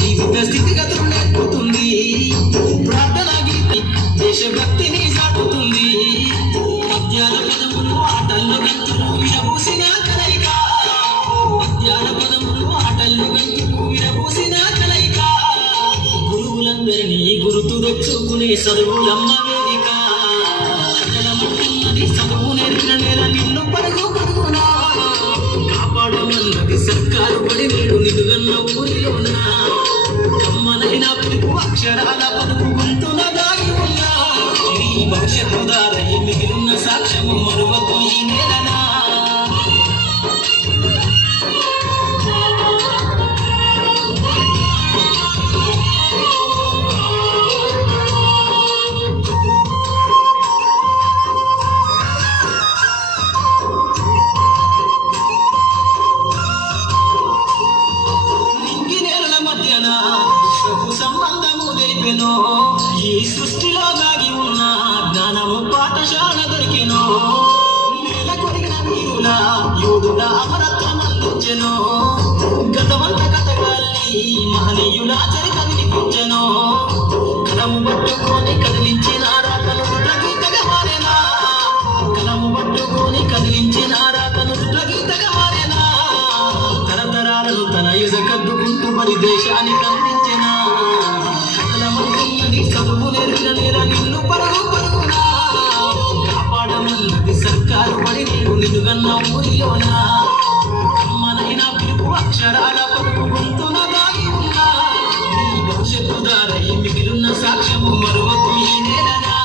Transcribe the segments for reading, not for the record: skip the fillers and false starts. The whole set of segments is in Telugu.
జీవిత స్థితిగతులు నేర్పుతుంది. ప్రార్థన గీతి దేశభక్తిని సాటుతుంది. పద్యాల పదములు ఆటల్లో గంతులు విరబూసిన కలయిక. పద్యాల పదములు ఆటల్లో గంతులు విరబూసిన కలయిక. గురువులందరినీ గుర్తు తెచ్చుకునే చదువులమ్మ వేదిక. కథలమున్నది చదువు నేర్పిన నేల నిన్ను పరుగు పరుగునా కాపాడమన్నది సర్కారు పడి నేడు నిలుగన్న ఊరిలోన. కమ్మనైన పిలుపు అక్షరాల పదుపు గుంటున దాగి ఉన్నా. నీ భవిష్యత్తు దారై మిగిలిన సాక్ష్యము మరువకు ఈ నేలనా. సంబంధము తెలిపెనో ఈ సృష్టిలో దాగి ఉన్న జ్ఞానము పాఠశాల దొరికెనో. నేల కొరిగిన వీరుల యోధుల అమరత్వం అందించెనో. గతమంత కథగాల్ని మహనీయుల చరిత వినిపించెనో. కలము పట్టుకొని కదిలించినారా కనుట గీతగా మారేనా. కలము పట్టుకొని కదిలించినారా కనుట గీతగా మారేనా. తరతరాలను తన ఎదకద్దుకుంటూ మరి దేశానికి అందించెనా. చదువు నేర్పిన నేల నిన్ను పరుగు పరుగునా కాపాడమన్నది సర్కారు పడి నేడు నిలుగన్న ఊరిలోన. కమ్మనైన పిలుపు అక్షరాల పలుకు గొంతున దాగి ఉన్నా. నీ భవిష్యత్తు దారై మిగిలిన సాక్ష్యము మరువకు ఈ నేలనా.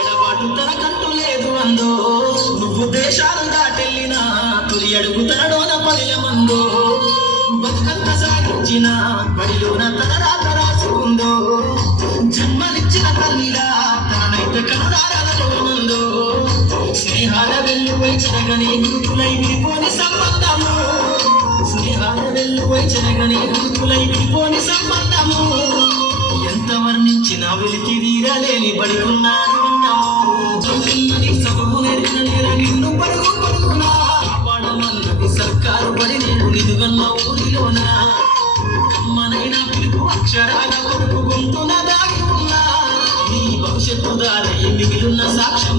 ఎడబాటు తనకంటూ లేదు అందో. నువ్వు దేశాలు దాటెళ్ళినా తొలి అడుగు తనలోన పదిల మందో. బతుకంత సాగించిన బడిలోన తన రాత రాసుకుందో. జన్మనిచ్చిన తల్లిలా తననైతే కనురారాలలో ఉందో. స్నేహాల వెల్లువై చెరగని గురుతులై విడిపోని సంబంధము. స్నేహాల వెల్లువై చెరగని గురుతులై విడిపోని సంబంధము. ఎంత వర్ణించిన వెలికి తీరలేని పడి ఉన్నాను. చదువు నేర్పిన నేల నిన్ను పరుగు పరుగునా కాపాడమన్నది సర్కారు పడి నేడు నిలుగన్న ఊరిలోన. కమ్మనైన పిలుపు అక్షరాల కొడుకు గొంతున దాగి ఉన్నా. నీ భవిష్యత్తు దారై మిగిలిన సాక్ష్యం